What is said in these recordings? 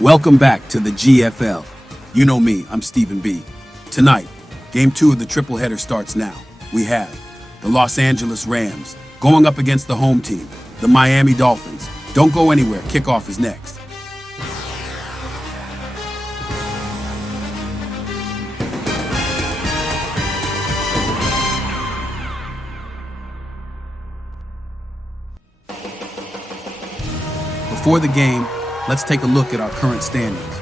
Welcome back to the GFL. You know me, I'm Stephen B. Tonight, Game 2 of the tripleheader starts now. We have the Los Angeles Rams going up against the home team, the Miami Dolphins. Don't go anywhere, kickoff is next. Before the game, let's take a look at our current standings.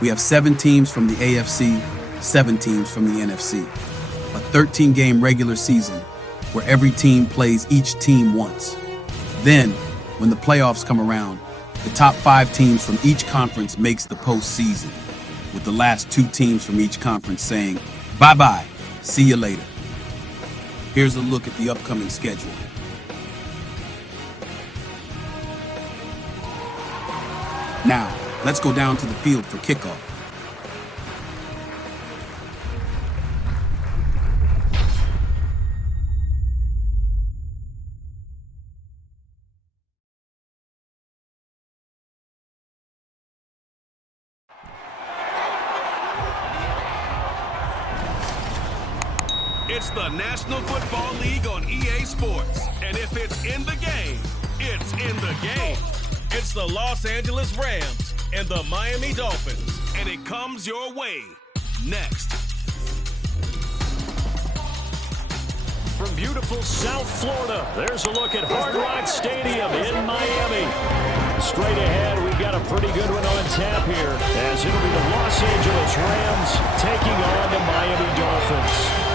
We have 7 teams from the AFC, 7 teams from the NFC. A 13-game regular season where every team plays each team once. Then, when the playoffs come around, the top 5 teams from each conference makes the postseason, with the last 2 teams from each conference saying, bye-bye, see you later. Here's a look at the upcoming schedule. Now, let's go down to the field for kickoff. It's the National Football League on EA Sports. And if it's in the game, it's in the game. It's the Los Angeles Rams and the Miami Dolphins. And it comes your way next. From beautiful South Florida, there's a look at Hard Rock Stadium in Miami. Straight ahead, we've got a pretty good one on tap here, as it'll be the Los Angeles Rams taking on the Miami Dolphins.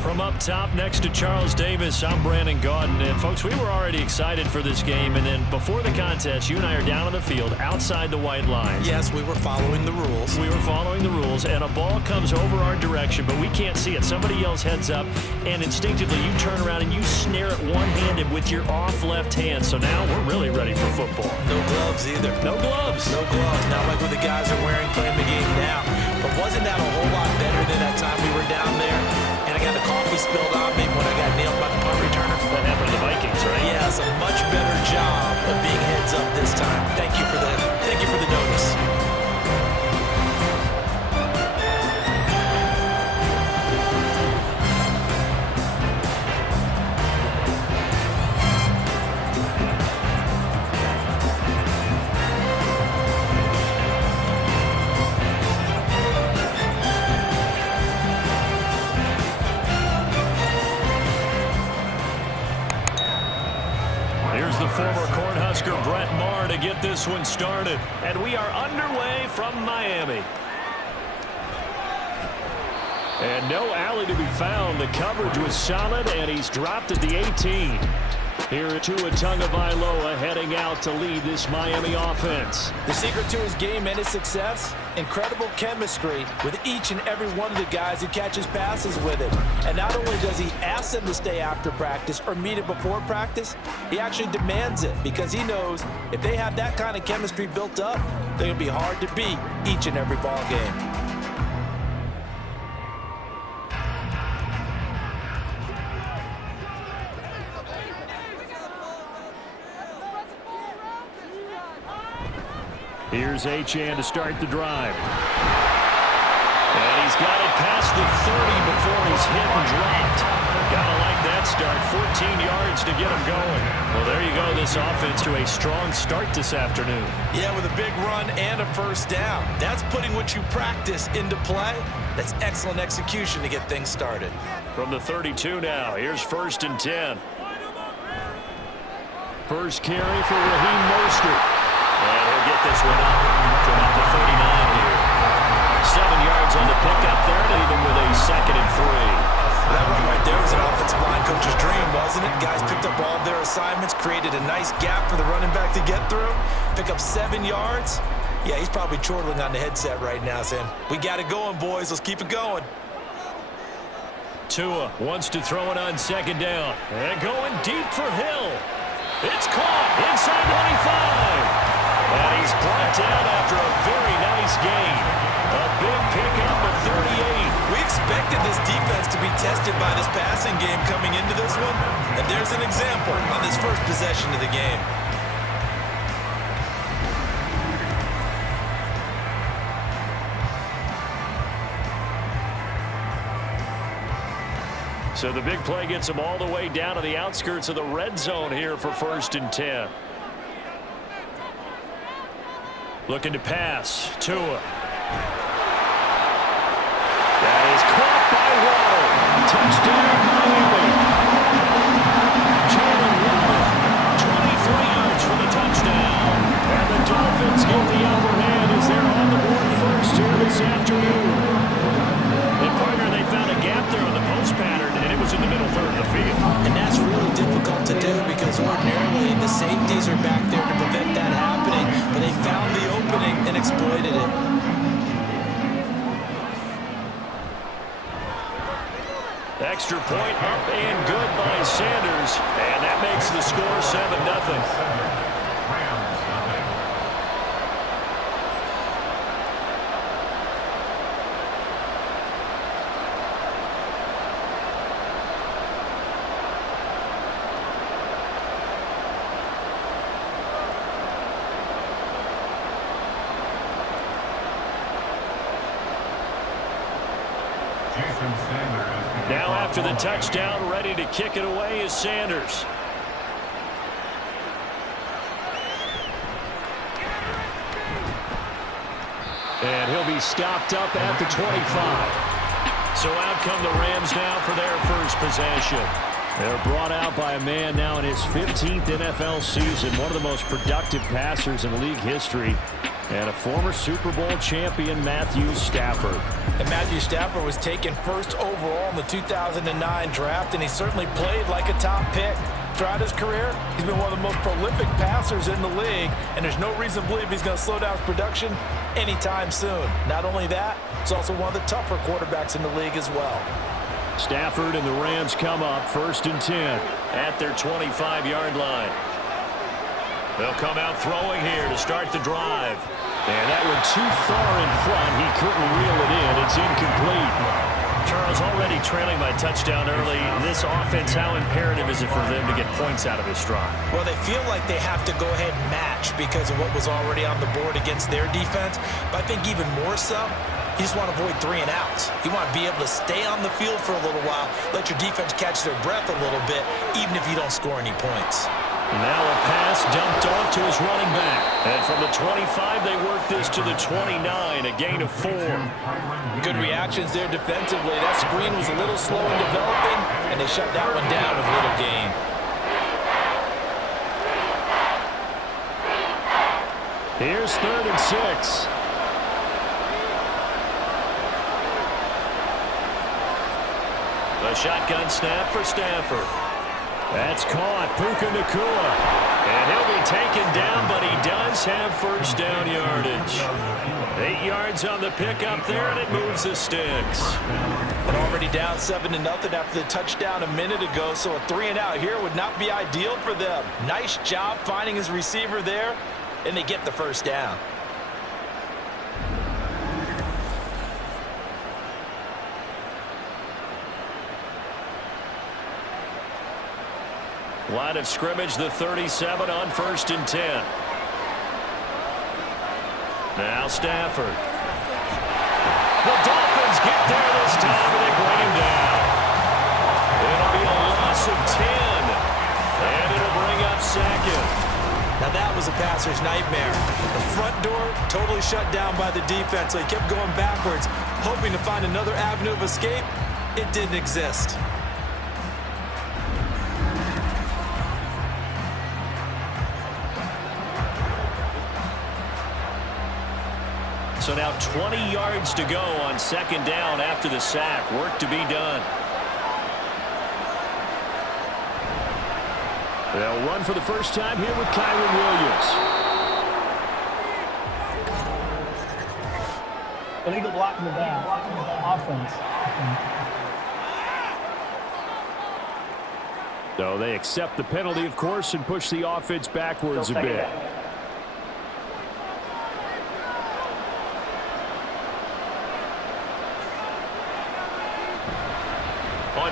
From up top next to Charles Davis, I'm Brandon Gaudin. And folks, we were already excited for this game. And then before the contest, you and I are down on the field outside the white line. Yes, we were following the rules. We were following the rules, and a ball comes over our direction, but we can't see it. Somebody yells heads up, and instinctively you turn around and you snare it one-handed with your off left hand. So now we're really ready for football. No gloves either. No gloves. No gloves. Not like what the guys are wearing playing the game now. But wasn't that a whole lot better than that time we were down there? And I got the coffee spilled on me when I got nailed by the punt returner. That happened to the Vikings, right? Yes, a much better job of being heads up this time. Thank you for the notice. Here's the former Cornhusker Brett Maher to get this one started. And we are underway from Miami. And no alley to be found. The coverage was solid, and he's dropped at the 18. Here Tua Tagovailoa heading out to lead this Miami offense. The secret to his game and his success, incredible chemistry with each and every one of the guys who catches passes with him. And not only does he ask them to stay after practice or meet it before practice, he actually demands it because he knows if they have that kind of chemistry built up, they're going to be hard to beat each and every ball game. Here's Achane to start the drive. And he's got it past the 30 before he's hit and dropped. Gotta like that start. 14 yards to get him going. Well, there you go. This offense to a strong start this afternoon. Yeah, with a big run and a first down. That's putting what you practice into play. That's excellent execution to get things started. From the 32 now, here's 1st and 10. First carry for Raheem Mostert. And he'll get this one up to about the 39 here. 7 yards on the pickup there, leave him with a 2nd and 3. That run right there was an offensive line coach's dream, wasn't it? Guys picked up all of their assignments, created a nice gap for the running back to get through, pick up 7 yards. Yeah, he's probably chortling on the headset right now saying, we got it going, boys. Let's keep it going. Tua wants to throw it on 2nd down. And going deep for Hill. It's caught inside 25. And he's brought down after a very nice gain. A big pickup of 38. We expect expected this defense to be tested by this passing game coming into this one, and there's an example on this first possession of the game. So the big play gets them all the way down to the outskirts of the red zone here for 1st and 10. Looking to pass. Tua. That is caught by Waddle. Touchdown, Miami. Jalen Waddle, 23 yards for the touchdown. And the Dolphins get the upper hand as they're on the board first here this afternoon. And partner, they found a gap there on the post pattern, and it was in the middle third of the field. And that's really difficult to do because ordinarily the safeties are back there to prevent that happening, but they found the opening and exploited it. Extra point up and good by Sanders, and that makes the score 7-0. Now after the touchdown, ready to kick it away is Sanders. And he'll be stopped up at the 25. So out come the Rams now for their first possession. They're brought out by a man now in his 15th NFL season, one of the most productive passers in league history, and a former Super Bowl champion, Matthew Stafford. And Matthew Stafford was taken first overall in the 2009 draft, and he certainly played like a top pick. Throughout his career, he's been one of the most prolific passers in the league, and there's no reason to believe he's going to slow down his production anytime soon. Not only that, he's also one of the tougher quarterbacks in the league as well. Stafford and the Rams come up 1st and 10 at their 25-yard line. They'll come out throwing here to start the drive. And that one too far in front. He couldn't reel it in. It's incomplete. Charles, already trailing by touchdown early. This offense, how imperative is it for them to get points out of this drive? Well, they feel like they have to go ahead and match because of what was already on the board against their defense. But I think even more so, you just want to avoid 3 and outs. You want to be able to stay on the field for a little while, let your defense catch their breath a little bit, even if you don't score any points. Now a pass dumped off to his running back. And from the 25, they work this to the 29, a gain of 4. Good reactions there defensively. That screen was a little slow in developing, and they shut that one down with a little gain. Here's 3rd and 6. The shotgun snap for Stafford. That's caught. Puka Nacua. And he'll be taken down, but he does have first down yardage. 8 yards on the pickup there, and it moves the sticks. And already down 7-0 after the touchdown a minute ago, so a 3 and out here would not be ideal for them. Nice job finding his receiver there, and they get the first down. Line of scrimmage, the 37 on 1st and 10. Now Stafford. The Dolphins get there this time, and they bring him down. It'll be a loss of 10, and it'll bring up 2nd. Now that was a passer's nightmare. The front door totally shut down by the defense, so he kept going backwards, hoping to find another avenue of escape. It didn't exist. So now 20 yards to go on 2nd down after the sack. Work to be done. They'll run for the first time here with Kyron Williams. Illegal block in the back. Offense. So they accept the penalty, of course, and push the offense backwards a bit.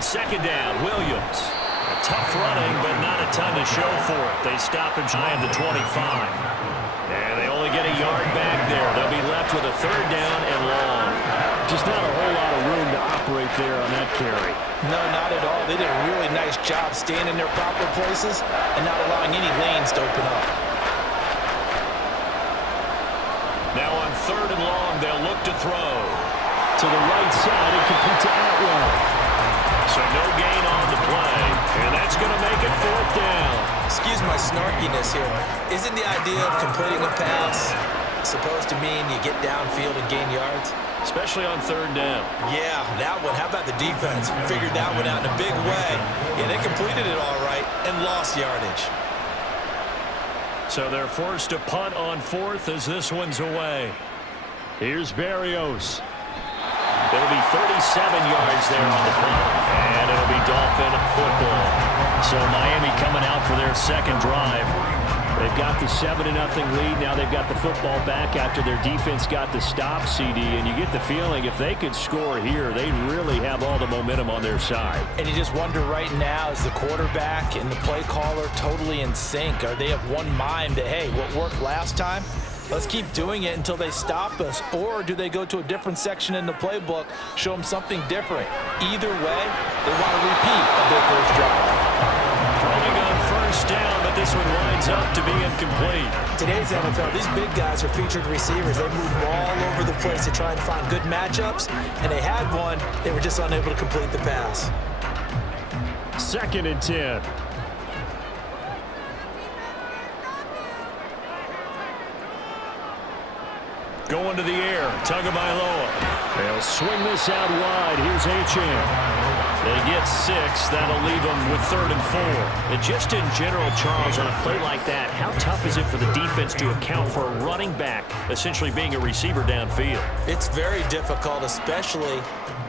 second down, Williams. A tough running, but not a ton to show for it. They stop him shy of the 25. And they only get a yard back there. They'll be left with a third down and long. Just not a whole lot of room to operate there on that carry. No, not at all. They did a really nice job staying in their proper places and not allowing any lanes to open up. Now on third and long, they'll look to throw. To the right side and complete to Atwell. So no gain on the play, and that's going to make it fourth down. Excuse my snarkiness here. Isn't the idea of completing a pass supposed to mean you get downfield and gain yards? Especially on third down. Yeah, that one. How about the defense? Figured that one out in a big way. Yeah, they completed it all right and lost yardage. So they're forced to punt on fourth as this one's away. Here's Berrios. There'll be 37 yards there on the punt, and it'll be Dolphin football. So Miami coming out for their second drive. They've got the 7-0 lead. Now they've got the football back after their defense got the stop, CD. And you get the feeling if they could score here, they really have all the momentum on their side. And you just wonder right now, is the quarterback and the play caller totally in sync? Are they of one mind that, hey, what worked last time? Let's keep doing it until they stop us. Or do they go to a different section in the playbook, show them something different? Either way, they want to repeat of their first drive. Throwing on first down, but this one winds up to be incomplete. Today's NFL, these big guys are featured receivers. They move all over the place to try and find good matchups, and they had one. They were just unable to complete the pass. 2nd and 10. Going to the air, Tagovailoa. They'll swing this out wide. Here's Achane. They get 6. That'll leave them with 3rd and 4. And just in general, Charles, on a play like that, how tough is it for the defense to account for a running back essentially being a receiver downfield? It's very difficult, especially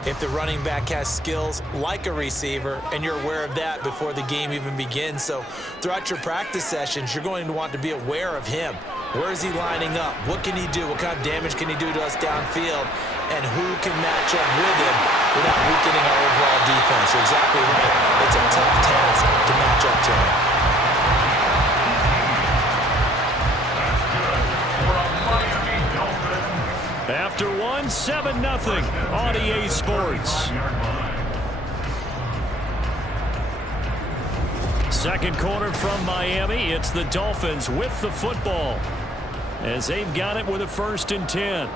if the running back has skills like a receiver, and you're aware of that before the game even begins. So throughout your practice sessions, you're going to want to be aware of him. Where is he lining up? What can he do? What kind of damage can he do to us downfield? And who can match up with him without weakening our overall defense? You're exactly right. It's a tough task to match up to him. After one, 7-0 on EA Sports. Second quarter from Miami. It's the Dolphins with the football as they've got it with a 1st and 10.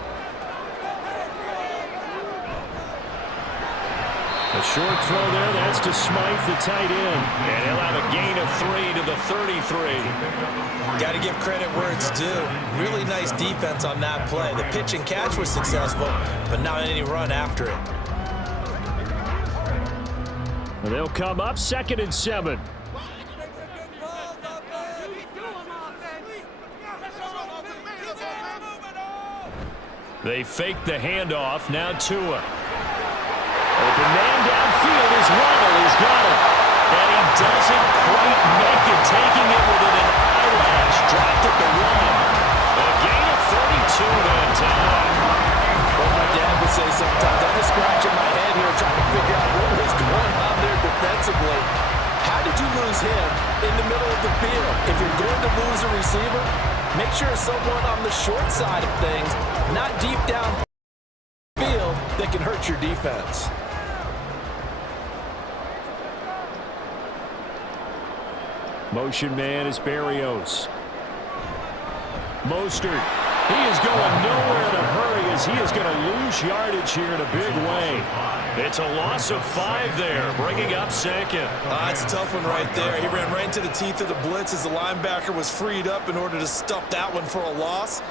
A short throw there. That's to Smythe, the tight end. And he'll have a gain of 3 to the 33. Got to give credit where it's due. Really nice defense on that play. The pitch and catch was successful, but not any run after it. And they'll come up 2nd and 7. They fake the handoff. Now Tua. Open man downfield is Waddle. He's got it. And he doesn't quite make it. Taking it within an eyelash. Dropped at the 1. A gain of 32 that time. What my dad would say sometimes, I'm just scratching my head here trying to figure out what was going on there defensively. How did you lose him in the middle of the field? If you're going to lose a receiver, make sure it's someone on the short side of things, not deep down field that can hurt your defense. Motion man is Berrios. Mostert. He is going nowhere in a hurry as he is going to lose yardage here in a big way. It's a loss of 5 there, bringing up 2nd. It's a tough one right there. He ran right into the teeth of the blitz as the linebacker was freed up in order to stuff that one for a loss.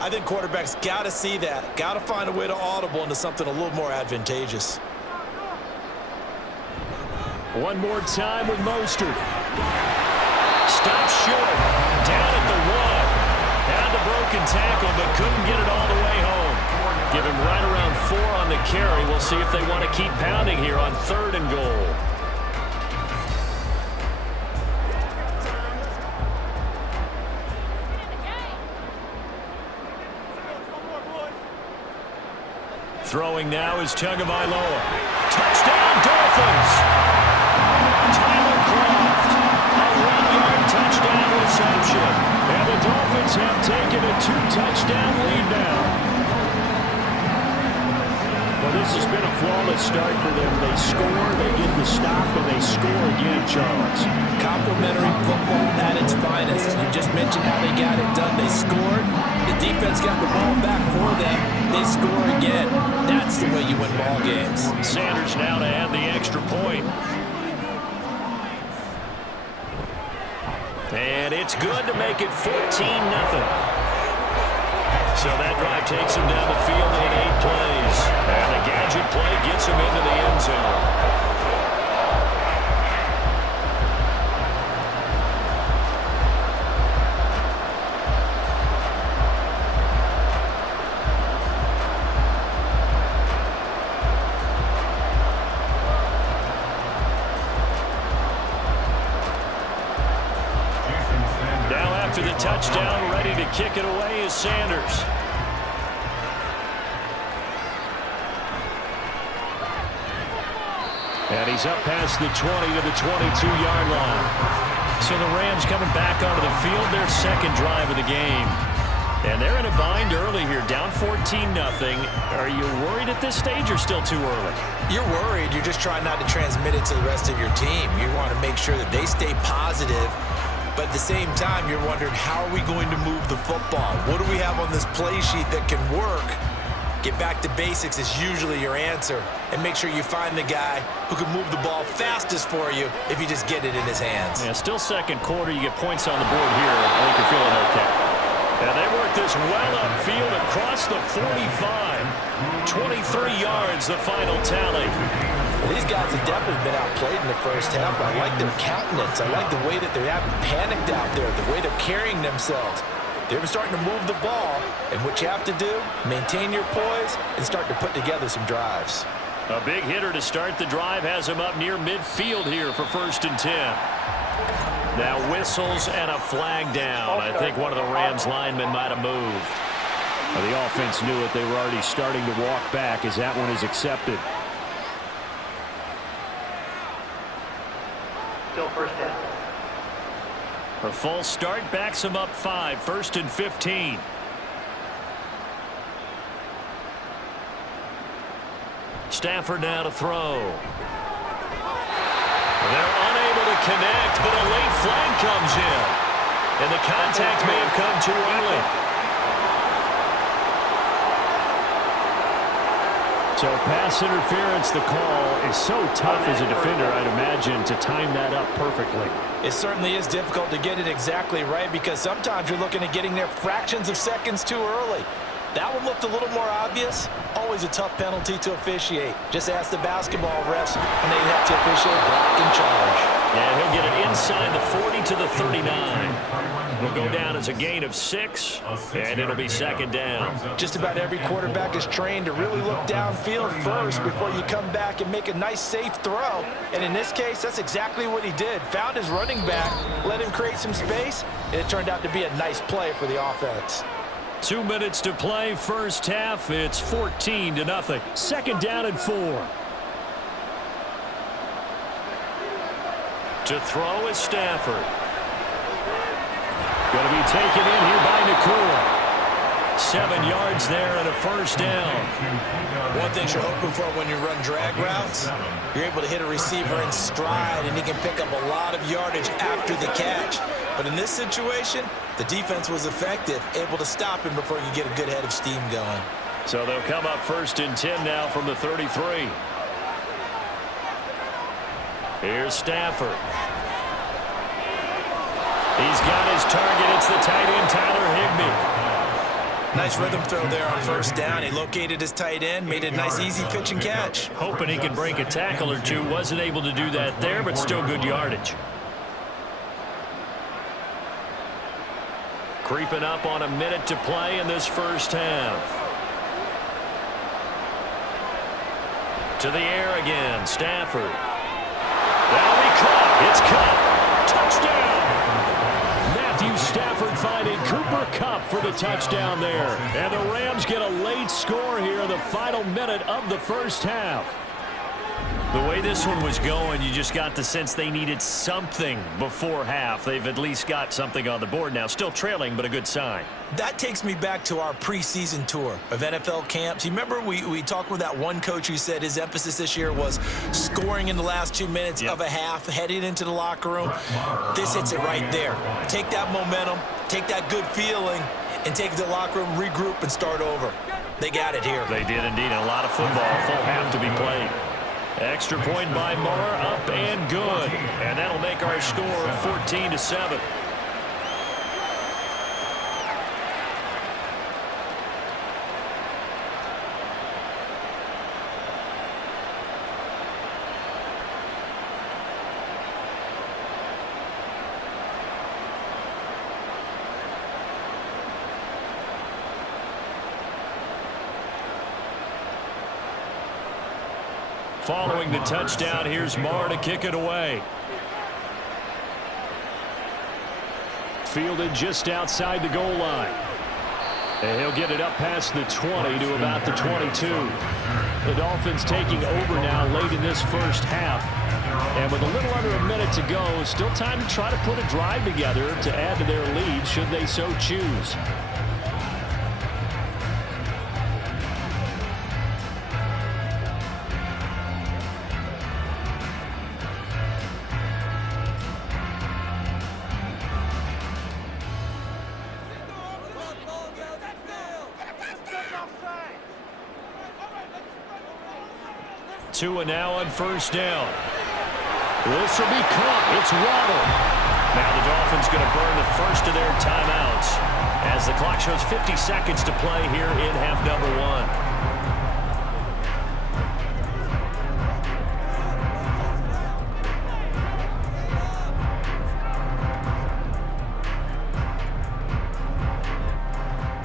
I think quarterbacks got to see that. Got to find a way to audible into something a little more advantageous. One more time with Mostert. Stop short. Down at the 1. Had the broken tackle, but couldn't get it all the way home. Give him right around 4 on the carry. We'll see if they want to keep pounding here on 3rd and goal. Throwing now is Tagovailoa. Touchdown, Dolphins! Dolphins. Tyler Croft, a 1-yard touchdown reception. And the Dolphins have taken a 2-touchdown lead now. Well, this has been a flawless start for them. They score, they get the stop, and they score again, Charles. Complimentary football at its finest. You just mentioned how they got it done. They scored. The defense got the ball back for them. They score again. That's the way you win ball games. Sanders now to add the extra point. And it's good to make it 14-0. So that drive takes him down the field in 8 plays. And the gadget play gets him into the end zone. Now after the touchdown, ready to kick it away is Sanders. And he's up past the 20 to the 22-yard line. So the Rams coming back onto the field, their second drive of the game. And they're in a bind early here, down 14-0. Are you worried at this stage or still too early? You're worried. You're just trying not to transmit it to the rest of your team. You want to make sure that they stay positive. But at the same time, you're wondering, how are we going to move the football? What do we have on this play sheet that can work? Get back to basics is usually your answer. And make sure you find the guy who can move the ball fastest for you if you just get it in his hands. Yeah, still second quarter. You get points on the board here. I think you're feeling okay. And they work this well upfield across the 45. 23 yards, the final tally. Well, these guys have definitely been outplayed in the first half. I like their countenance. I like the way that they haven't panicked out there, the way they're carrying themselves. They're starting to move the ball, and what you have to do, maintain your poise and start to put together some drives. A big hitter to start the drive has him up near midfield here for 1st and 10. Now whistles and a flag down. I think one of the Rams linemen might have moved. Well, the offense knew it. They were already starting to walk back as that one is accepted. Still first down. A false start backs him up 5, 1st and 15. Stafford now to throw. They're unable to connect, but a late flag comes in. And the contact may have come too early. So pass interference, the call is so tough as a defender, I'd imagine, to time that up perfectly. It certainly is difficult to get it exactly right because sometimes you're looking at getting there fractions of seconds too early. That one looked a little more obvious. Always a tough penalty to officiate. Just ask the basketball refs when they have to officiate block and charge. Yeah, he'll get it inside the 40 to the 39. Will go down as a gain of 6, and it'll be 2nd down. Just about every quarterback is trained to really look downfield first before you come back and make a nice, safe throw. And in this case, that's exactly what he did. Found his running back, let him create some space, and it turned out to be a nice play for the offense. 2 minutes to play, first half. It's 14-0. 2nd down and 4. To throw is Stafford. Going to be taken in here by Nakua. 7 yards there and a 1st down. One thing you're hoping for when you run drag routes, you're able to hit a receiver in stride, and he can pick up a lot of yardage after the catch. But in this situation, the defense was effective, able to stop him before you get a good head of steam going. So they'll come up 1st and 10 now from the 33. Here's Stafford. He's got his target. It's the tight end, Tyler Higbee. Nice rhythm throw there on 1st down. He located his tight end, made it a nice, easy pitch and catch. Hoping he could break a tackle or two. Wasn't able to do that there, but still good yardage. Creeping up on a minute to play in this first half. To the air again, Stafford. That'll be caught. It's caught. Touchdown. Matthew Stafford finding Cooper Kupp for the touchdown there. And the Rams get a late score here in the final minute of the first half. The way this one was going, you just got the sense they needed something before half. They've at least got something on the board now. Still trailing, but a good sign. That takes me back to our preseason tour of NFL camps. You remember we talked with that one coach who said his emphasis this year was scoring in the last 2 minutes of a half, heading into the locker room. This hits it right there. Take that momentum, take that good feeling, and take it to the locker room, regroup, and start over. They got it here. They did indeed. A lot of football, full half to be played. Extra point by Moore, up and good. And that'll make our score 14-7. Following the touchdown, here's Marr to kick it away. Fielded just outside the goal line. And he'll get it up past the 20 to about the 22. The Dolphins taking over now late in this first half. And with a little under a minute to go, still time to try to put a drive together to add to their lead should they so choose. Tua now on first down. This will be caught. It's Waddle. Now the Dolphins going to burn the first of their timeouts as the clock shows 50 seconds to play here in half number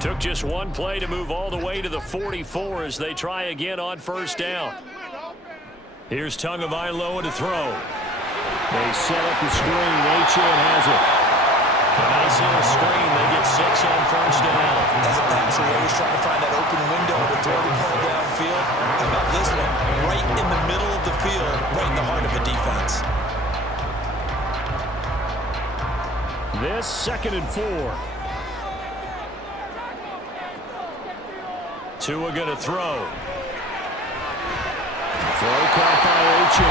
1. Took just one play to move all the way to the 44 as they try again on first down. Here's Tagovailoa to throw. They set up the screen. Achane has it. A nice little screen. They get 6 on first down. As a passer, always trying to find that open window to throw the ball downfield. How about this one? Right in the middle of the field, right in the heart of a defense. This 2nd and 4. Tua going to throw. Throw caught by Achane.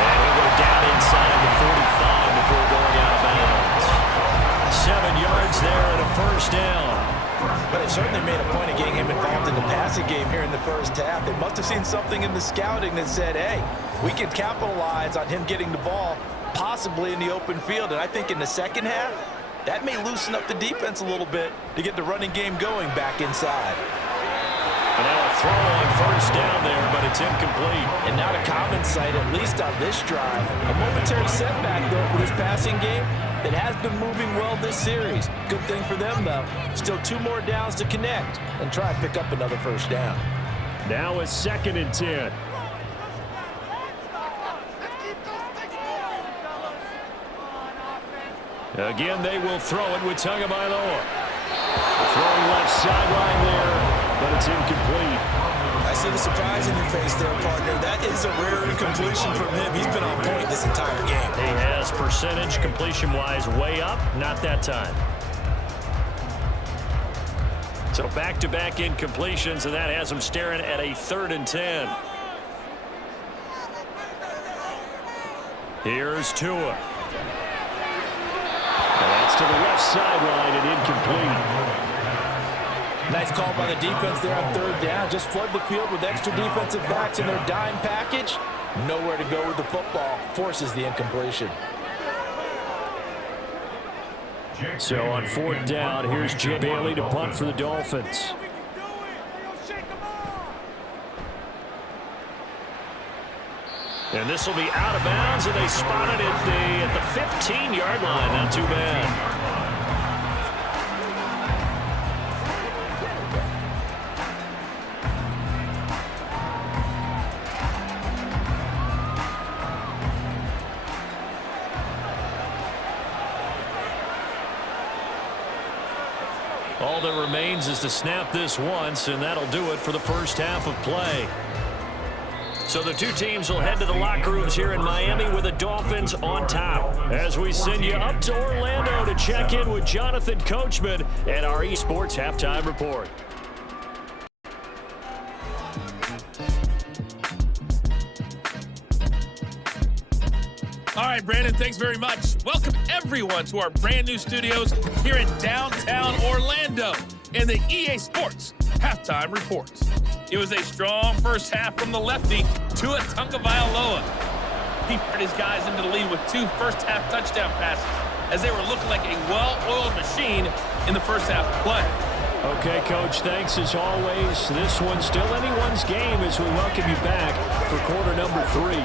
And he'll go down inside the 45 before going out of bounds. 7 yards there and a first down. But it certainly made a point of getting him involved in the passing game here in the first half. They must have seen something in the scouting that said, hey, we can capitalize on him getting the ball possibly in the open field. And I think in the second half, that may loosen up the defense a little bit to get the running game going back inside. And now a throw on first down there, but it's incomplete. And not a common sight, at least on this drive. A momentary setback, though, for this passing game that has been moving well this series. Good thing for them, though. Still 2 more downs to connect and try and pick up another first down. Now a 2nd and 10. Again, they will throw it with Tagovailoa. Throwing left sideline there, but it's incomplete. I see the surprise in your face there, partner. That is a rare incompletion from him. He's been on point this entire game. He has percentage completion-wise way up. Not that time. So back-to-back incompletions, and that has him staring at a 3rd and 10. Here's Tua. And that's to the left sideline and incomplete. Nice call by the defense there on 3rd down. Just flood the field with extra defensive backs in their dime package. Nowhere to go with the football. Forces the incompletion. So on 4th down, here's Jay Bailey to punt for the Dolphins. And this will be out of bounds, and they spotted it at the 15-yard line. Not too bad. All that remains is to snap this once, and that'll do it for the first half of play. So the two teams will head to the locker rooms here in Miami with the Dolphins on top. As we send you up to Orlando to check in with Jonathan Coachman and our eSports Halftime Report. All right, Brandon, thanks very much. Welcome, everyone, to our brand new studios here in downtown Orlando in the EA Sports Halftime Report. It was a strong first half from the lefty, Tua Tagovailoa. He put his guys into the lead with 2 first-half touchdown passes as they were looking like a well-oiled machine in the first half of play. Okay, Coach, thanks as always. This one's still anyone's game as we welcome you back for quarter number 3.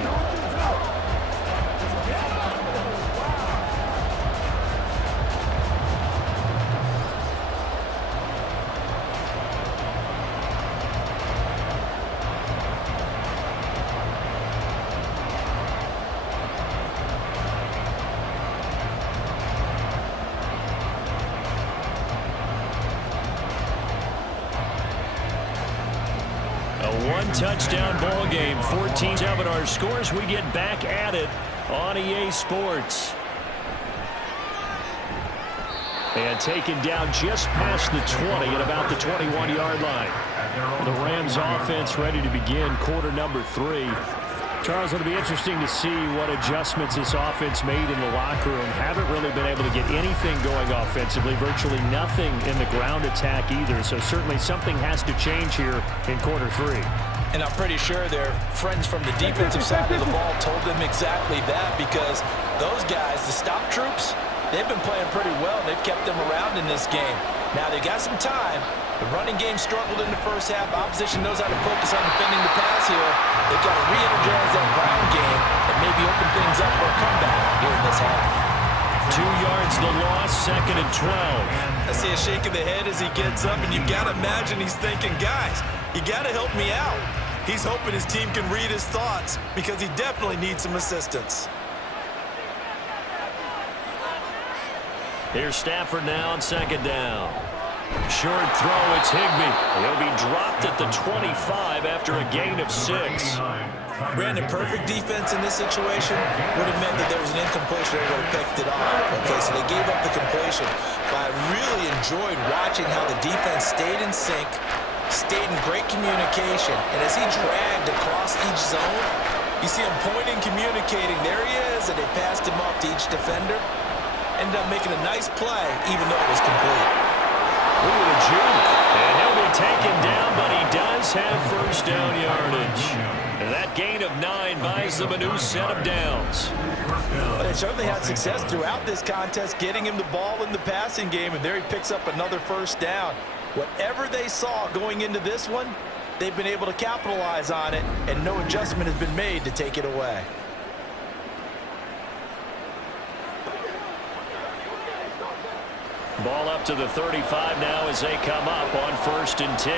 Touchdown ball game, 14-7 our scores. We get back at it on EA Sports. And taken down just past the 20 at about the 21-yard line. The Rams offense ready to begin quarter number 3. Charles, it'll be interesting to see what adjustments this offense made in the locker room. Haven't really been able to get anything going offensively, virtually nothing in the ground attack either. So certainly something has to change here in quarter 3. And I'm pretty sure their friends from the defensive side of the ball told them exactly that, because those guys, the stop troops, they've been playing pretty well. They've kept them around in this game. Now they got some time. The running game struggled in the first half. Opposition knows how to focus on defending the pass here. They've got to re-energize that ground game and maybe open things up for a comeback here in this half. 2 yards the loss, 2nd and 12. I see a shake of the head as he gets up, and you've got to imagine he's thinking, guys, you got to help me out. He's hoping his team can read his thoughts because he definitely needs some assistance. Here's Stafford now on 2nd down. Short throw, it's Higbee. He'll be dropped at the 25 after a gain of 6. Brandon, perfect defense in this situation would have meant that there was an incompletion. They would have picked it off. Okay, so they gave up the completion. But I really enjoyed watching how the defense stayed in sync, stayed in great communication. And as he dragged across each zone, you see him pointing, communicating. There he is, and they passed him off to each defender. Ended up making a nice play, even though it was complete. Look at the juke. And he'll be taken down, but he does have first down yardage. And that gain of 9 buys them a new set of downs. But they certainly had success throughout this contest, getting him the ball in the passing game, and there he picks up another first down. Whatever they saw going into this one, they've been able to capitalize on it, and no adjustment has been made to take it away. Ball up to the 35 now as they come up on 1st and 10.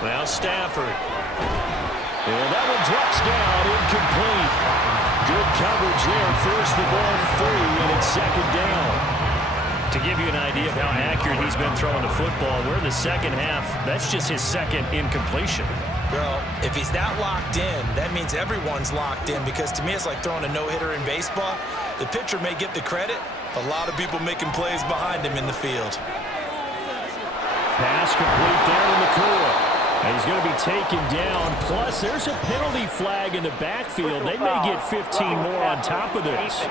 Now Stafford. And that one drops down, incomplete. Good coverage there, forced the ball free, and it's 2nd down. To give you an idea of how accurate he's been throwing the football, we're in the second half. That's just his 2nd incompletion. Well, if he's that locked in, that means everyone's locked in, because to me it's like throwing a no-hitter in baseball. The pitcher may get the credit, a lot of people making plays behind him in the field. Pass complete there in the core. And he's going to be taken down. Plus, there's a penalty flag in the backfield. They may get 15 more on top of this.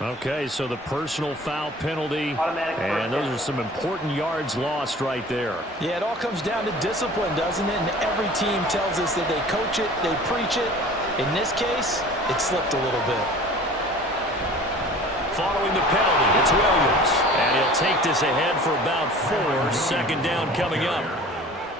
Okay, so the personal foul penalty, and those are some important yards lost right there. Yeah, it all comes down to discipline, doesn't it? And every team tells us that they coach it, they preach it. In this case, it slipped a little bit. Following the penalty, it's Williams. And he'll take this ahead for about 4. 2nd down coming up.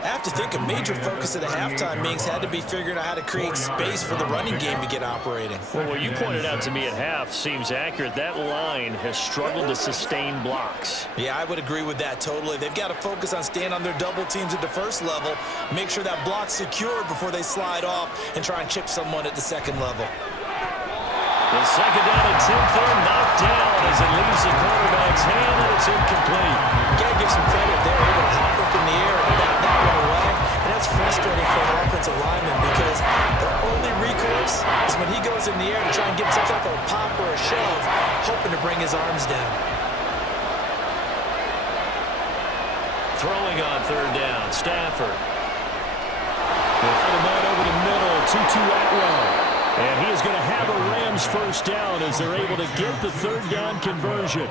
I have to think a major focus of the halftime meetings had to be figuring out how to create space for the running game to get operating. Well, what you pointed out to me at half seems accurate. That line has struggled to sustain blocks. Yeah, I would agree with that totally. They've got to focus on staying on their double teams at the first level, make sure that block's secure before they slide off and try and chip someone at the second level. The second down and 10 third knocked down as it leaves the quarterback's hand, and it's incomplete. You got to give some credit. They're able to hop up in the air and bat that one away. And that's frustrating for an offensive lineman because their only recourse is when he goes in the air to try and get some type of a pop or a shove, hoping to bring his arms down. Throwing on third down, Stafford. They'll fit him right over the middle, 2-2 Atwell. And he is going to have a Rams first down as they're able to get the third down conversion.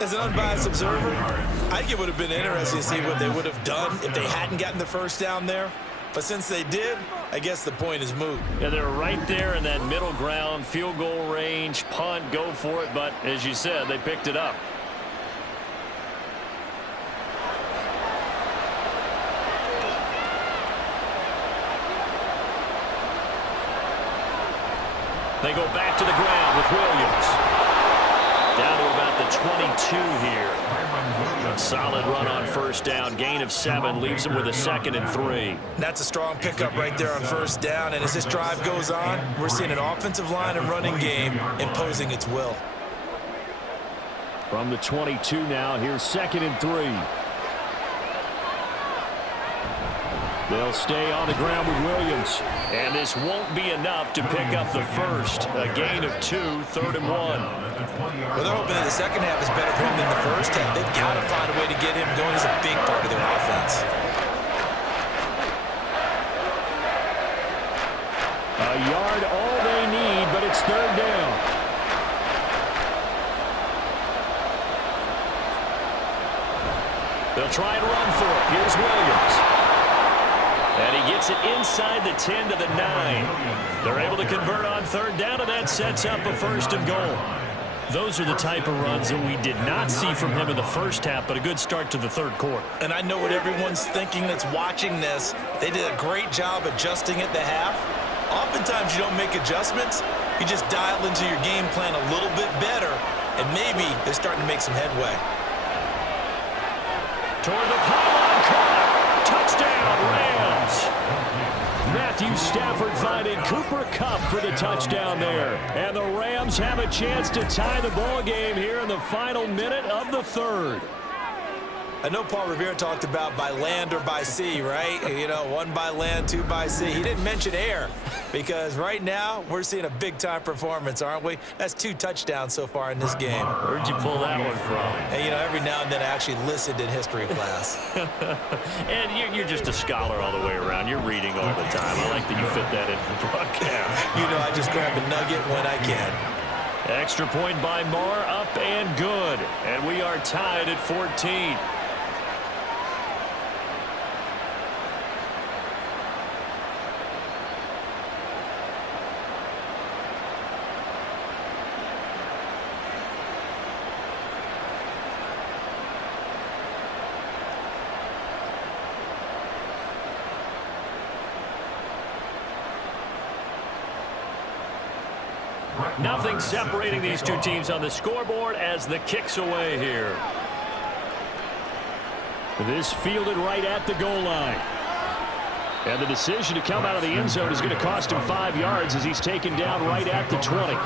As an unbiased observer, I think it would have been interesting to see what they would have done if they hadn't gotten the first down there. But since they did, I guess the point is moot. Yeah, they're right there in that middle ground, field goal range, punt, go for it. But as you said, they picked it up. They go back to the ground with Williams. Down to about the 22 here. A solid run on first down. Gain of 7 leaves him with a 2nd and 3. That's a strong pickup right there on first down. And as this drive goes on, we're seeing an offensive line and running game imposing its will. From the 22 now, here's 2nd and 3. They'll stay on the ground with Williams. And this won't be enough to pick up the first. A gain of 2, 3rd and 1. Well, they're hoping that the second half is better for him than the first half. They've got to find a way to get him going. He's a big part of their offense. A yard all they need, but it's third down. They'll try and run for it. Here's Williams. And he gets it inside the 10 to the 9. They're able to convert on third down, and that sets up a 1st and goal. Those are the type of runs that we did not see from him in the first half, but a good start to the third quarter. And I know what everyone's thinking that's watching this. They did a great job adjusting at the half. Oftentimes you don't make adjustments. You just dial into your game plan a little bit better, and maybe they're starting to make some headway. Toward the pylon, caught. Touchdown, Rams. Matthew Stafford finding Cooper Kupp for the touchdown there. And the Rams have a chance to tie the ball game here in the final minute of the third. I know Paul Revere talked about by land or by sea, right? You know, 1 by land, 2 by sea. He didn't mention air because right now we're seeing a big-time performance, aren't we? That's 2 touchdowns so far in this game. Where'd you pull that one from? And, you know, every now and then I actually listened in history class. And you're just a scholar all the way around. You're reading all the time. I like that you fit that into the broadcast. You know, I just grab a nugget when I can. Extra point by Marr, up and good. And we are tied at 14. Nothing separating these two teams on the scoreboard as the kick's away here. This fielded right at the goal line. And the decision to come out of the end zone is going to cost him 5 yards as he's taken down right at the 20.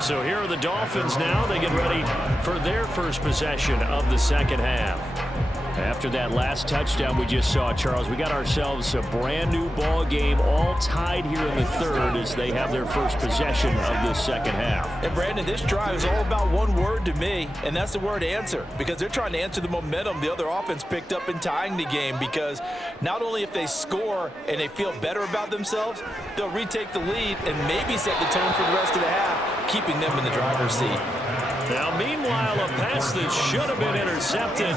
So here are the Dolphins now. They get ready for their first possession of the second half. After that last touchdown we just saw, Charles, we got ourselves a brand new ball game, all tied here in the third as they have their first possession of this second half. And Brandon, this drive is all about one word to me, and that's the word answer, because they're trying to answer the momentum the other offense picked up in tying the game, because not only if they score and they feel better about themselves, they'll retake the lead and maybe set the tone for the rest of the half, keeping them in the driver's seat. Now, meanwhile, a pass that should have been intercepted,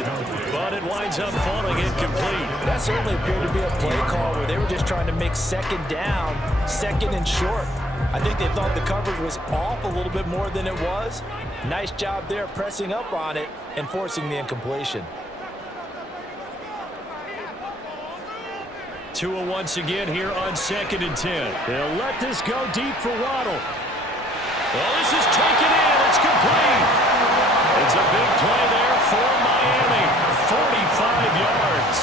but it winds up falling incomplete. That certainly appeared to be a play call where they were just trying to make second down, second and short. I think they thought the coverage was off a little bit more than it was. Nice job there pressing up on it and forcing the incompletion. Tua once again here on 2nd and 10. They'll let this go deep for Waddle. Well, this is taken in. It's complete. It's a big play there for Miami. 45 yards.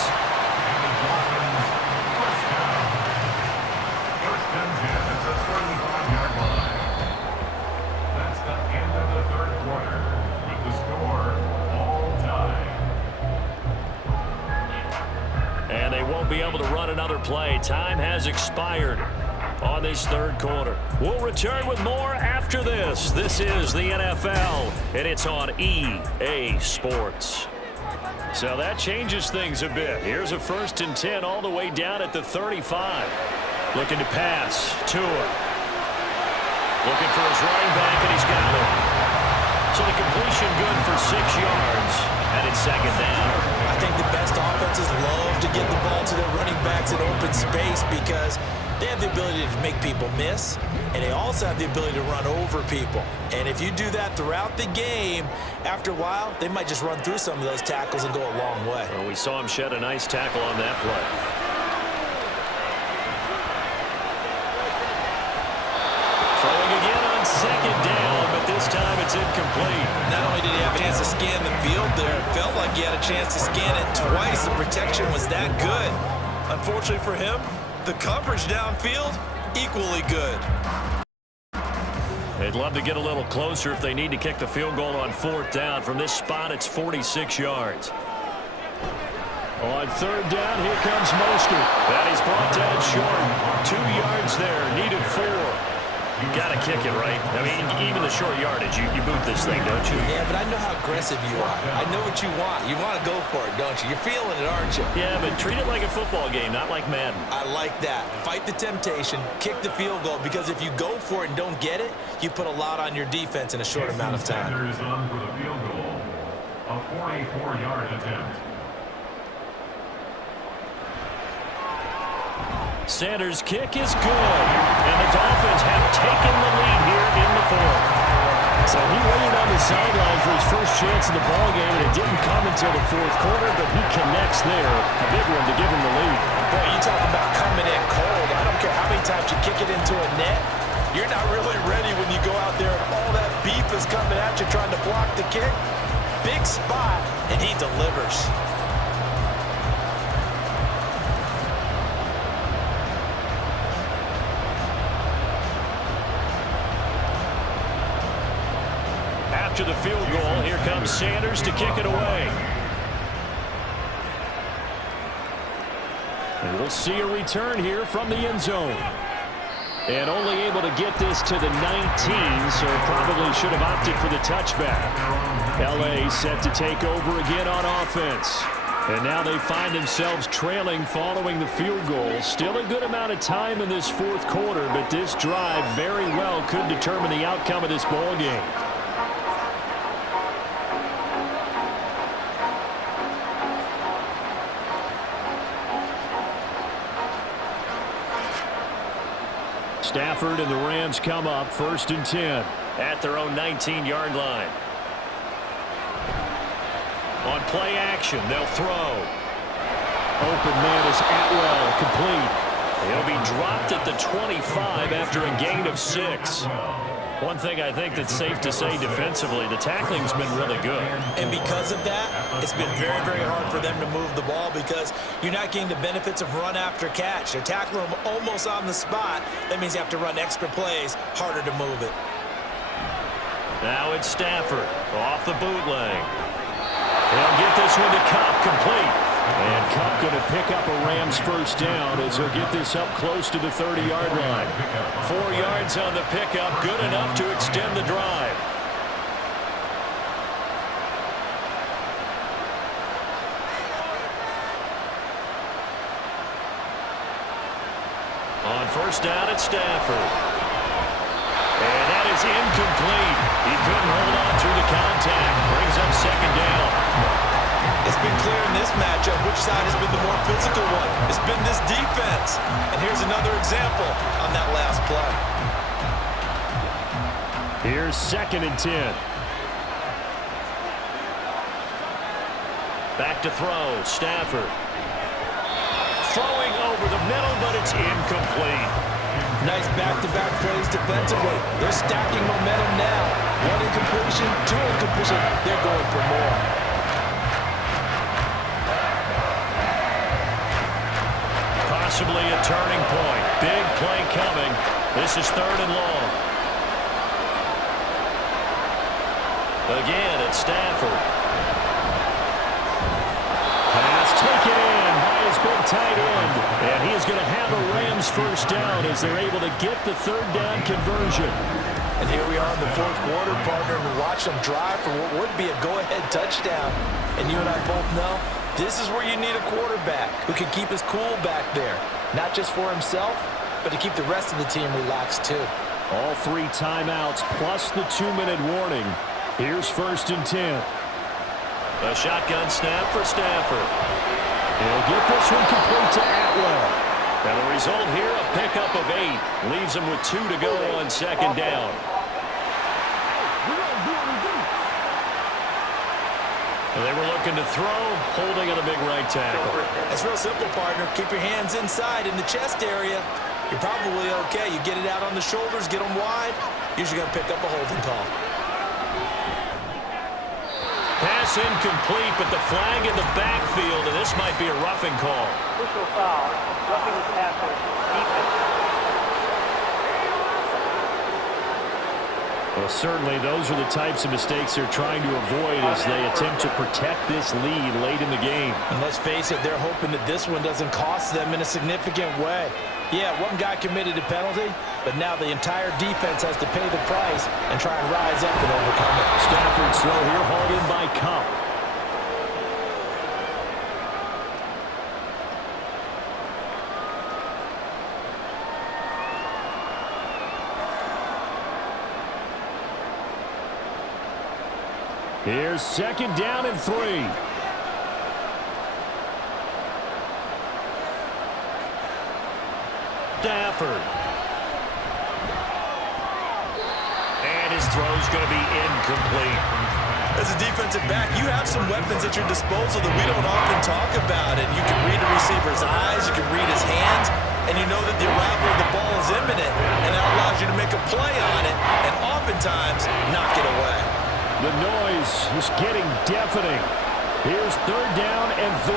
won't be able to run another play. Time has expired on this third quarter. We'll return with more after this. This is the NFL, and it's on EA Sports. So that changes things a bit. Here's a 1st and 10 all the way down at the 35. Looking to pass. Tua. Looking for his running back, and he's got it. So the completion good for 6 yards, and it's 2nd down. I think the best offenses love to get the ball to their running backs in open space because they have the ability to make people miss, and they also have the ability to run over people. And if you do that throughout the game, after a while, they might just run through some of those tackles and go a long way. Well, we saw him shed a nice tackle on that play. Throwing again on 2nd down, but this time it's incomplete. Not only did he have a chance to scan the field there, it felt like he had a chance to scan it twice. The protection was that good. Unfortunately for him, the coverage downfield, equally good. They'd love to get a little closer if they need to kick the field goal on 4th down. From this spot, it's 46 yards. On 3rd down, here comes Mostert. That he's brought down short. 2 yards there, needed 4. You got to kick it, right? I mean, even the short yardage, you boot this thing, don't you? Yeah, but I know how aggressive you are. I know what you want. You want to go for it, don't you? You're feeling it, aren't you? Yeah, but treat it like a football game, not like Madden. I like that. Fight the temptation, kick the field goal, because if you go for it and don't get it, you put a lot on your defense in a short amount of time. Sanders on for the field goal, a 44-yard attempt. Sanders' kick is good, and the Dolphins have taken the lead here in the 4th. So he waited on the sideline for his first chance in the ballgame, and it didn't come until the 4th quarter, but he connects there. A big one to give him the lead. Boy, you talk about coming in cold. I don't care how many times you kick it into a net. You're not really ready when you go out there and all that beef is coming at you trying to block the kick. Big spot, and he delivers. After the field goal, here comes Sanders to kick it away. And we'll see a return here from the end zone. And only able to get this to the 19, so probably should have opted for the touchback. LA set to take over again on offense. And now they find themselves trailing following the field goal. Still a good amount of time in this 4th quarter, but this drive very well could determine the outcome of this ball game. Stafford and the Rams come up 1st and 10 at their own 19-yard line. On play action, they'll throw. Open man is Atwell, complete. He'll be dropped at the 25 after a gain of 6. One thing I think that's safe to say defensively, the tackling's been really good. And because of that, it's been very, very hard for them to move the ball because you're not getting the benefits of run after catch. They're tackling them almost on the spot. That means you have to run extra plays, harder to move it. Now it's Stafford off the bootleg. They'll get this one to Cup, complete. And Cup going to pick up a Rams 1st down as he'll get this up close to the 30-yard line. 4 yards on the pickup, good enough to extend the drive. On 1st down, it's Stafford. And that is incomplete. He couldn't hold on through the contact. Brings up 2nd down. It's been clear in this matchup which side has been the more physical one. It's been this defense. And here's another example on that last play. Here's 2nd and 10. Back to throw, Stafford. Throwing over the middle, but it's incomplete. Nice back-to-back plays defensively. They're stacking momentum now. 1 incompletion, 2 incompletion. They're going for more. Possibly a turning point. Big play coming. This is 3rd and long. Again, it's Stafford. Pass taken in by his big tight end. And he is going to have a Rams first down as they're able to get the third down conversion. And here we are in the fourth quarter, partner, and watch them drive for what would be a go-ahead touchdown. And you and I both know this is where you need a quarterback who can keep his cool back there. Not just for himself, but to keep the rest of the team relaxed too. All 3 timeouts plus the 2-minute warning. Here's 1st and 10. A shotgun snap for Stafford. He'll get this one complete to Atwell. And the result here, a pickup of 8. Leaves him with 2 to go on 2nd down. They were looking to throw, holding on a big right tackle. It's real simple, partner. Keep your hands inside in the chest area. You're probably okay. You get it out on the shoulders, get them wide. Usually going to pick up a holding call. Pass incomplete, but the flag in the backfield, and this might be a roughing call. Official foul, roughing the passer, defense. Well, certainly those are the types of mistakes they're trying to avoid as they attempt to protect this lead late in the game. And let's face it, they're hoping that this one doesn't cost them in a significant way. Yeah, one guy committed a penalty, but now the entire defense has to pay the price and try and rise up and overcome it. Stafford's throw here hauled in by Cup. Here's 2nd down and 3. Stafford. And his throw's going to be incomplete. As a defensive back, you have some weapons at your disposal that we don't often talk about. And you can read the receiver's eyes, you can read his hands, and you know that the arrival of the ball is imminent, and that allows you to make a play on it and oftentimes knock it away. The noise is getting deafening. Here's 3rd down and 3.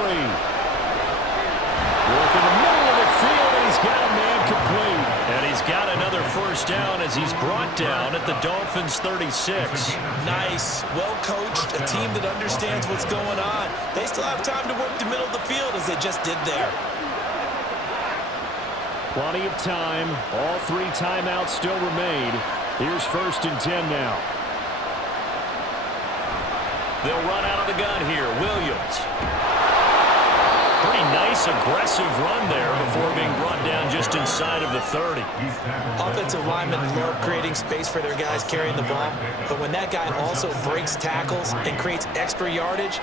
Work in the middle of the field, and he's got a man complete. And he's got another first down as he's brought down at the Dolphins' 36. Nice, well-coached, a team that understands what's going on. They still have time to work the middle of the field as they just did there. Plenty of time. All 3 timeouts still remain. Here's 1st and 10 now. They'll run out of the gun here. Williams. Pretty nice, aggressive run there before being brought down just inside of the 30. Offensive linemen love creating space for their guys carrying the ball, but when that guy also breaks tackles and creates extra yardage,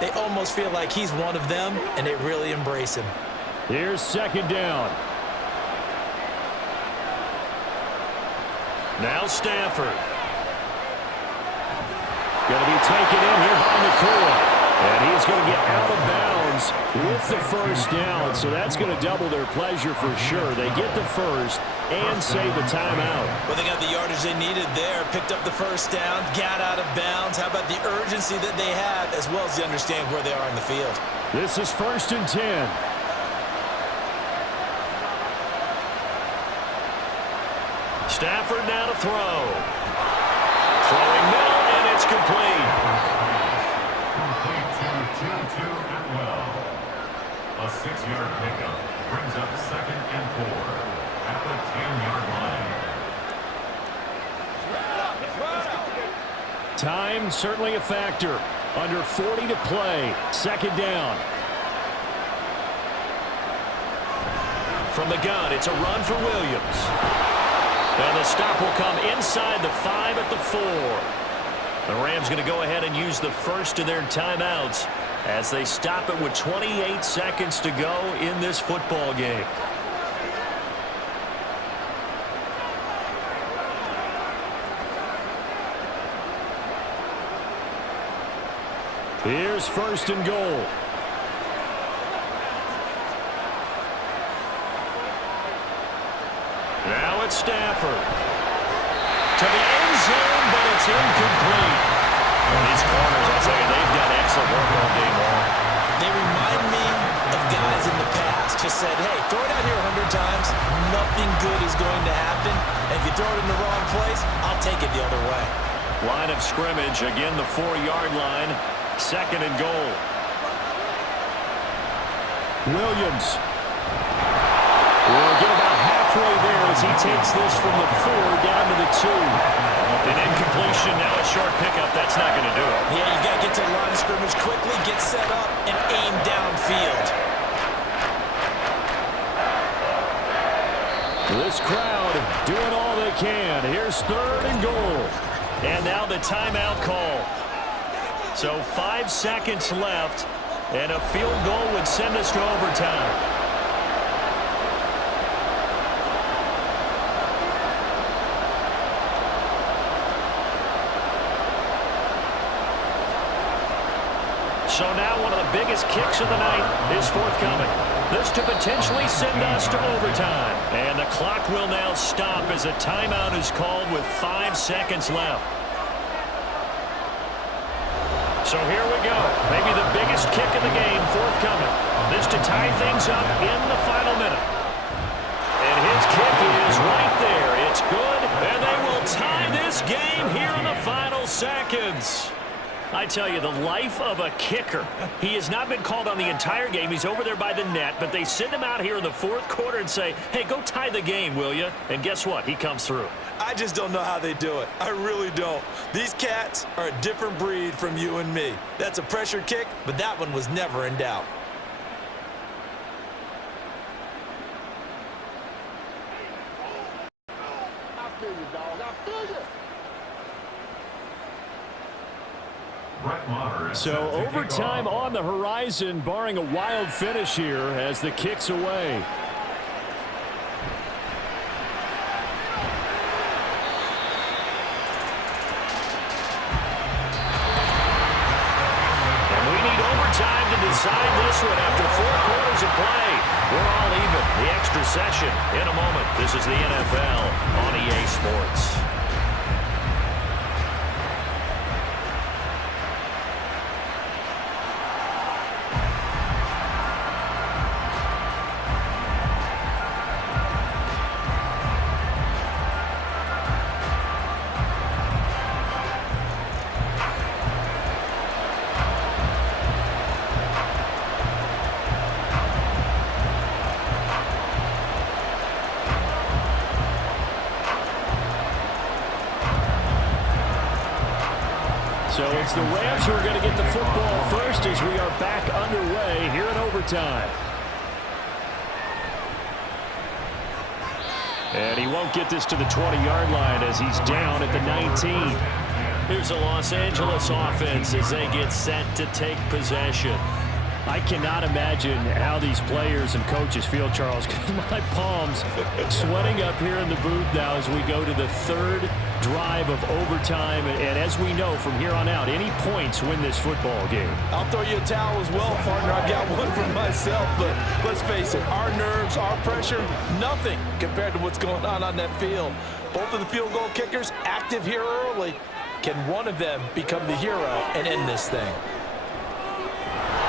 they almost feel like he's one of them, and they really embrace him. Here's 2nd down. Now Stafford. Going to be taken in here by Nakua. And he's going to get out of bounds with the first down. So that's going to double their pleasure for sure. They get the first and save the timeout. Well, they got the yardage they needed there. Picked up the first down, got out of bounds. How about the urgency that they have, as well as they understand where they are in the field? This is 1st and 10. Stafford now to throw. Throwing middle, and it's complete. Complete to Atwell. A 6-yard pickup brings up 2nd and 4 at the 10-yard line. Time certainly a factor. Under 40 to play. 2nd down. From the gun, it's a run for Williams. And the stop will come inside the 5 at the 4. The Rams going to go ahead and use the first of their timeouts as they stop it with 28 seconds to go in this football game. Here's 1st and goal. Now it's Stafford. To the end zone, but it's incomplete. And these corners, I'll tell you, they've done excellent work all game long. They remind me of guys in the past who said, hey, throw it out here 100 times, nothing good is going to happen. And if you throw it in the wrong place, I'll take it the other way. Line of scrimmage, again the 4-yard line, 2nd and goal. Williams will get about halfway there as he takes this from the 4 down to the 2. An incompletion, now a short pickup. That's not going to do it. Yeah, you got to get to the line of scrimmage quickly, get set up, and aim downfield. This crowd doing all they can. Here's 3rd and goal. And now the timeout call. So 5 seconds left, and a field goal would send us to overtime. So now one of the biggest kicks of the night is forthcoming. This to potentially send us to overtime. And the clock will now stop as a timeout is called with 5 seconds left. So here we go. Maybe the biggest kick of the game forthcoming. This to tie things up in the final minute. And his kick is right there. It's good, and they will tie this game here in the final seconds. I tell you, the life of a kicker. He has not been called on the entire game. He's over there by the net, but they send him out here in the 4th quarter and say, hey, go tie the game, will you? And guess what? He comes through. I just don't know how they do it. I really don't. These cats are a different breed from you and me. That's a pressure kick, but that one was never in doubt. I feel you, dog. I feel you. So overtime on the horizon, barring a wild finish here as the kick's away. And we need overtime to decide this one after 4 quarters of play. We're all even. The extra session in a moment. This is the NFL on EA Sports. So it's the Rams who are going to get the football first as we are back underway here in overtime. And he won't get this to the 20-yard line as he's down at the 19. Here's the Los Angeles offense as they get set to take possession. I cannot imagine how these players and coaches feel, Charles, because my palms sweating up here in the booth now as we go to the 3rd drive of overtime. And as we know from here on out, any points win this football game. I'll throw you a towel as well, partner. I've got one for myself, but let's face it, our nerves, our pressure, nothing compared to what's going on that field. Both of the field goal kickers active here early. Can one of them become the hero and end this thing?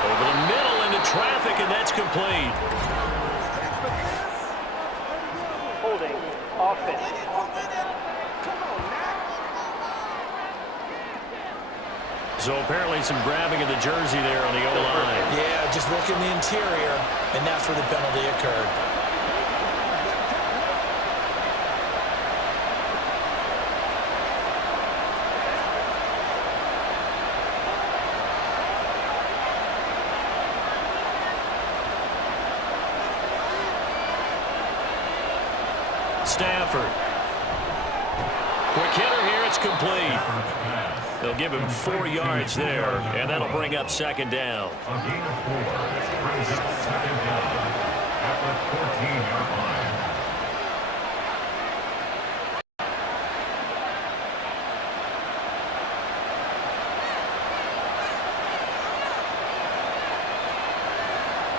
Over the middle into traffic, and that's complete. Holding, offense. So apparently some grabbing of the jersey there on the O-line. Yeah, just working the interior, and that's where the penalty occurred. Stafford. Quick hitter here, it's complete. They'll give him 4 yards there, and that'll bring up 2nd down. A gain of 4 brings up 2nd down at the 14-yard line.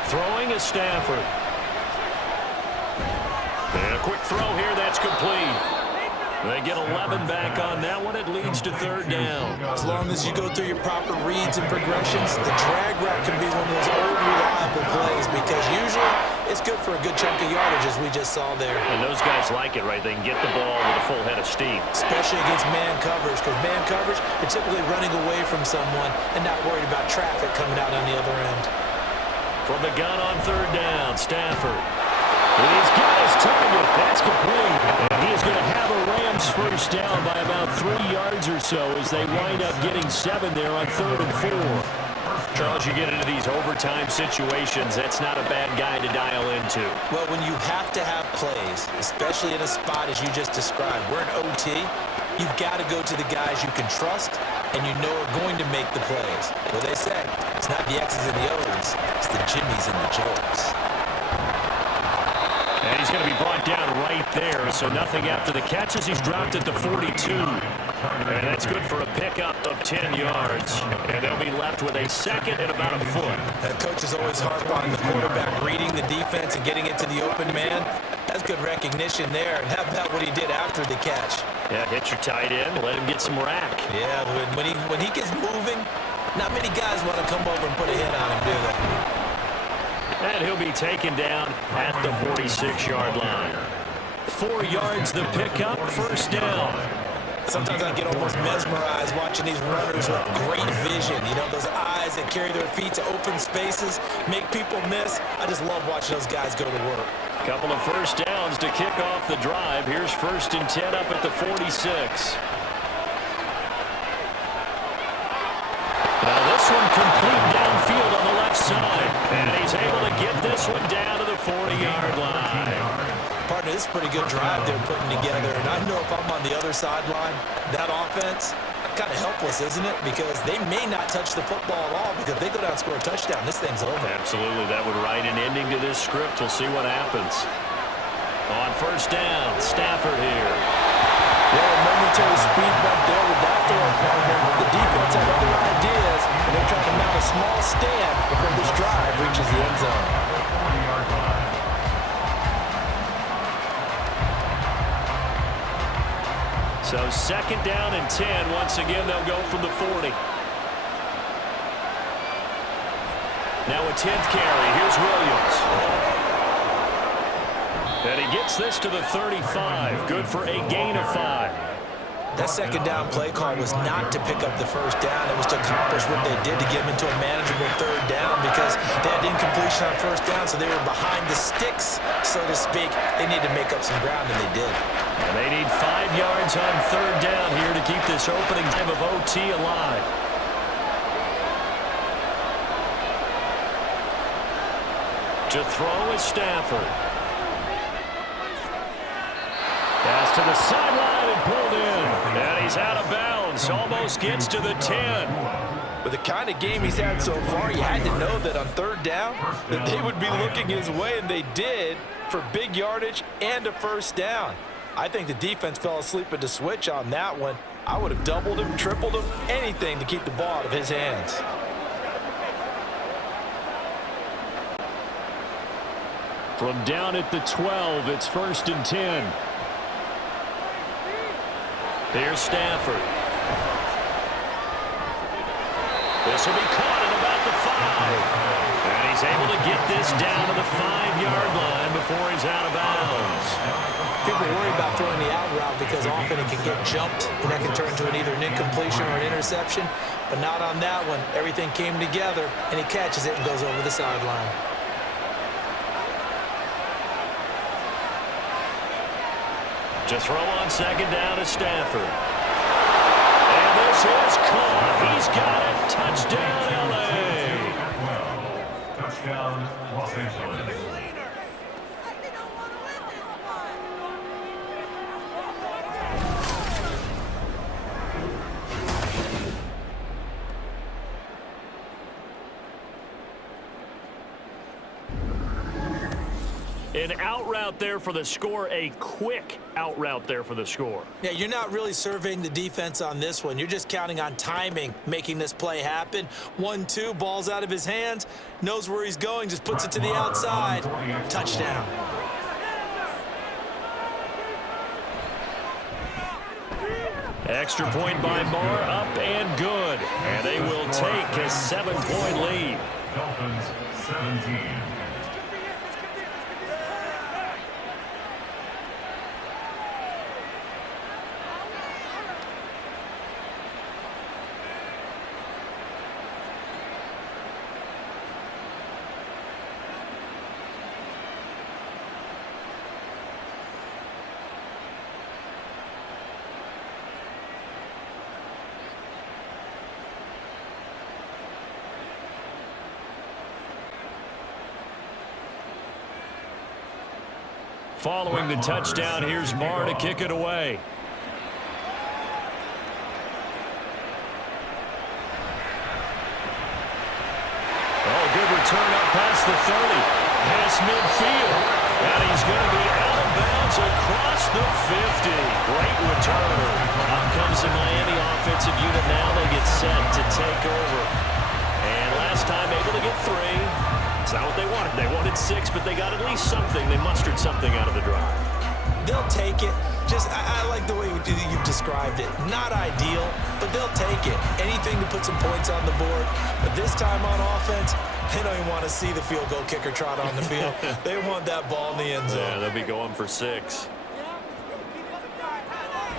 Throwing is Stafford. And a quick throw here, that's complete. They get 11 back on that one. It leads to 3rd down. As long as you go through your proper reads and progressions, the drag route can be one of those old reliable plays because usually it's good for a good chunk of yardage, as we just saw there. And those guys like it, right? They can get the ball with a full head of steam. Especially against man coverage, because man coverage, they're typically running away from someone and not worried about traffic coming out on the other end. From the gun on third down, Stafford. He's got his target. That's complete. And he is going to have a Rams first down by about 3 yards or so as they wind up getting 7 there on 3rd and 4. Charles, you get into these overtime situations, that's not a bad guy to dial into. Well, when you have to have plays, especially in a spot as you just described, we're in OT, you've got to go to the guys you can trust and you know are going to make the plays. Well, they say it's not the X's and the O's, it's the Jimmies and the Joes. And he's going to be brought down right there, so nothing after the catches. He's dropped at the 42. And that's good for a pickup of 10 yards. And they'll be left with a second and about a foot. That coach is always harp on the quarterback reading the defense and getting it to the open man. That's good recognition there. And how about what he did after the catch? Yeah, hit your tight end, let him get some rack. Yeah, when he gets moving, not many guys want to come over and put a hit on him, do they? And he'll be taken down at the 46-yard line. 4 yards the pickup, first down. Sometimes I get almost mesmerized watching these runners with great vision. You know, those eyes that carry their feet to open spaces, make people miss. I just love watching those guys go to work. Couple of first downs to kick off the drive. Here's 1st and 10 up at the 46. Now this one complete downfield on the left side. And he's able to get this one down to the 40-yard line. Partner, this is a pretty good drive they're putting together. And I know if I'm on the other sideline, that offense, kind of helpless, isn't it? Because they may not touch the football at all because if they go down and score a touchdown, this thing's over. Absolutely. That would write an ending to this script. We'll see what happens. On first down, Stafford here. Yeah, a momentary speed bump there with that throw, partner. The defense had other ideas, and they're trying to mount a small stand before this drive reaches the end zone. So 2nd down and 10. Once again, they'll go from the 40. Now a 10th carry. Here's Williams. And he gets this to the 35. Good for a gain of 5. That 2nd down play call was not to pick up the first down. It was to accomplish what they did to get them into a manageable 3rd down because they had incompletion on first down, so they were behind the sticks, so to speak. They needed to make up some ground, and they did. And they need 5 yards on 3rd down here to keep this opening time of OT alive. To throw is Stafford. Pass to the sideline and pulled in. And he's out of bounds. Almost gets to the 10. With the kind of game he's had so far, you had to know that on 3rd down that they would be looking his way, and they did for big yardage and a first down. I think the defense fell asleep at the switch on that one. I would have doubled him, tripled him, anything to keep the ball out of his hands. From down at the 12, it's 1st and 10. Here's Stafford. This will be caught at about the 5. And he's able to get this down to the 5-yard line before he's out of bounds. People worry about throwing the out route because often it can get jumped, and that can turn into either an incompletion or an interception. But not on that one. Everything came together, and he catches it and goes over the sideline. To throw on 2nd down is Stafford. And this is caught. He's got it. Touchdown, L.A. Touchdown, Los Angeles. An out route there for the score, a quick out route there for the score. Yeah, you're not really surveying the defense on this one. You're just counting on timing, making this play happen. 1-2, ball's out of his hands, knows where he's going, just puts it to the outside. Touchdown. Extra point by Moore, up and good. And they will take a 7-point lead. Dolphins 17. Following the touchdown, here's Marr to kick it away. Oh, good return up past the 30. Past midfield. And he's going to be out of bounds across the 50. Great return. Out comes the Miami offensive unit now. They get set to take over. And last time able to get 3. It's not what they wanted. They wanted 6, but they got at least something. They mustered something out of the drive. They'll take it. I like the way you've described it. Not ideal, but they'll take it. Anything to put some points on the board. But this time on offense, they don't even want to see the field goal kicker trot on the field. They want that ball in the end zone. Yeah, they'll be going for 6.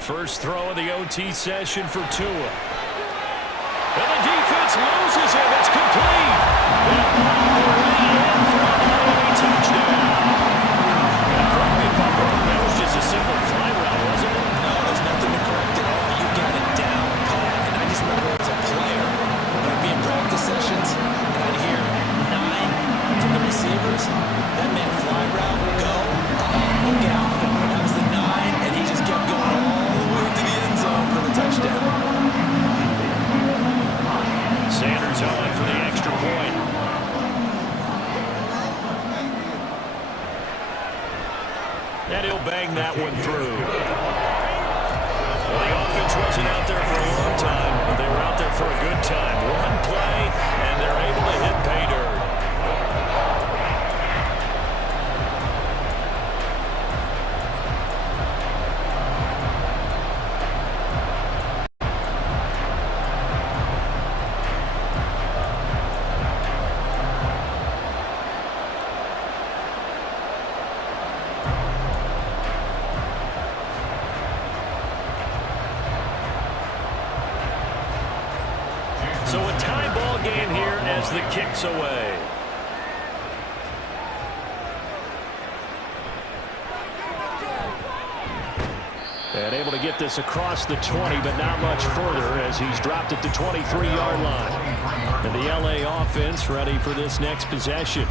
First throw of the OT session for Tua. And the defense loses him. It's complete. Already in for a Miami touchdown. Correct me if I'm wrong. That was just a simple fly route, wasn't it? No, there's nothing to correct at all. You got it down, Pat. And I just remember as a player, when I'd be in practice sessions, and I'd hear 9 from the receivers. That meant fly route, go, look out. That was the 9, and he just kept going all the way to the end zone for the touchdown. Sanders on for the extra point. And he'll bang that one through. Well, the offense wasn't out there for a long time, but they were out there for a good time. One play, and they're able to hit pay dirt. So a tie ball game here as the kick's away. And able to get this across the 20, but not much further as he's dropped it to 23-yard line. And the LA offense ready for this next possession.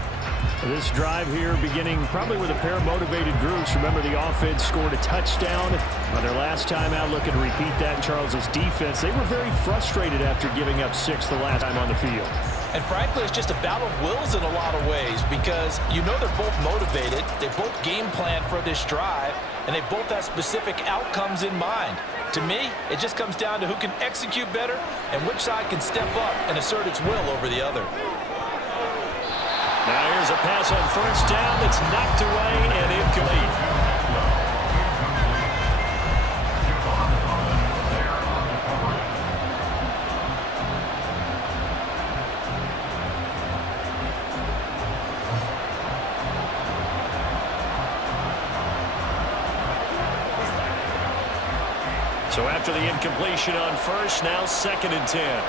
This drive here beginning probably with a pair of motivated groups. Remember, the offense scored a touchdown on their last time out. Looking to repeat that in Charles's defense. They were very frustrated after giving up 6 the last time on the field. And frankly, it's just a battle of wills in a lot of ways because you know they're both motivated. They both game plan for this drive, and they both have specific outcomes in mind. To me, it just comes down to who can execute better and which side can step up and assert its will over the other. Now here's a pass on first down that's knocked away and incomplete. So after the incompletion on first, now 2nd and 10.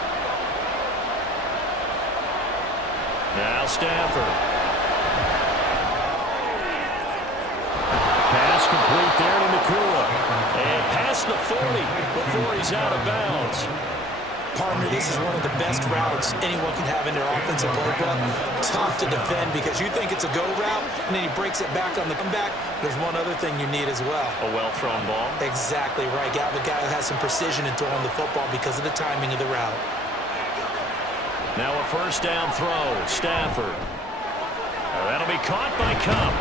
Now Stafford. Pass complete there to Nakua. And past the 40 before he's out of bounds. Partner, this is one of the best routes anyone can have in their offensive playbook. Tough to defend because you think it's a go route, and then he breaks it back on the comeback. There's one other thing you need as well. A well-thrown ball. Exactly right. You have a guy who has some precision in throwing the football because of the timing of the route. Now a first down throw. Stafford. That'll be caught by Cup.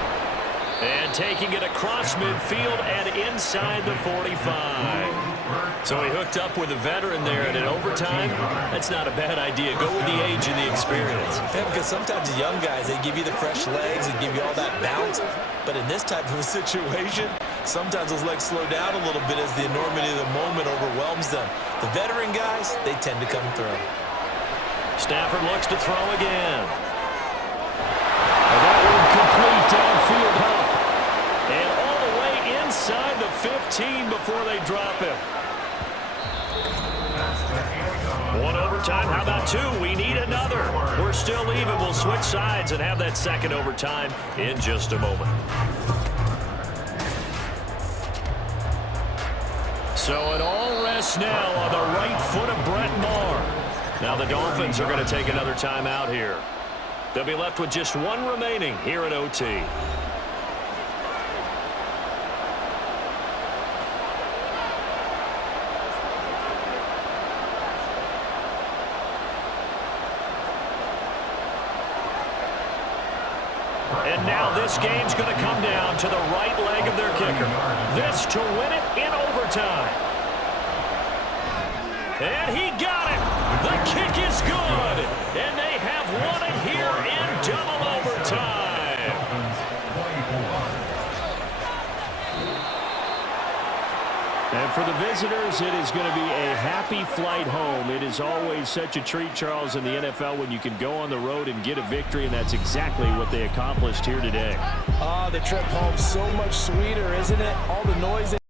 And taking it across midfield and inside the 45. So he hooked up with a veteran there, and in overtime, that's not a bad idea. Go with the age and the experience. Yeah, because sometimes the young guys, they give you the fresh legs and give you all that bounce. But in this type of a situation, sometimes those legs slow down a little bit as the enormity of the moment overwhelms them. The veteran guys, they tend to come through. Stafford looks to throw again. And that one complete downfield hump. And all the way inside the 15 before they drop him. One overtime. How about 2? We need another. We're still even. We'll switch sides and have that second overtime in just a moment. So it all rests now on the right foot of Brett Maher. Now the Dolphins are going to take another timeout here. They'll be left with just one remaining here at OT. And now this game's going to come down to the right leg of their kicker. This to win it in overtime. And he got it. The kick is good. And they have won it here in double overtime. And for the visitors, it is going to be a happy flight home. It is always such a treat, Charles, in the NFL when you can go on the road and get a victory, and that's exactly what they accomplished here today. The trip home so much sweeter, isn't it? All the noise.